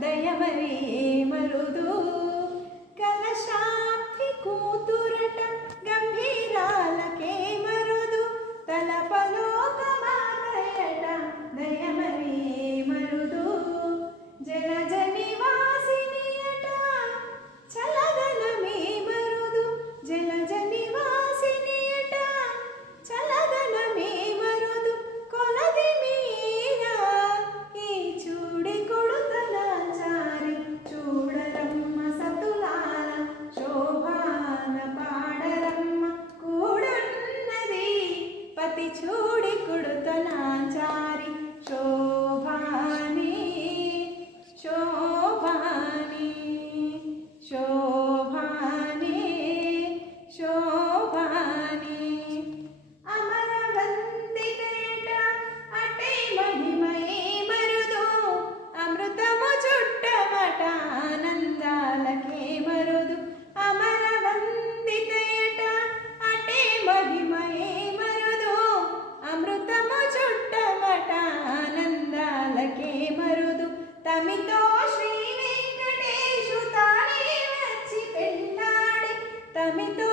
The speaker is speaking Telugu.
దయమరి మరుదు కలశాబ్ది కూతురట గంభీరాలకే మరుదు తలపలోకమాతయట దయమరి మరుదు జలజ నివాసినియట చలదనమే మరుదు జలజ నివాసినియట చలదనమే మరుదు కొలది మీరా ఈ చూడి కొడుతల చారి చూడరమ్మ సతులాల శోభాన పాడరమ్మ కూడున్నది పతి చూడి కొడుతల చారి శోభాని శోభాని శోభాని శోభాని అమరవంతితేట అటే మహిమయే మరుదు అమృతము చుట్టమట ఆనందాలకే మరుదు అమరవంతితేట అటే మహిమయే మరుదు అమృతము చుట్టమట ఆనందాలకే మరుదు తమితో శ్రీ వెంకటేశు తానే వచ్చి పెళ్ళాడి తమితో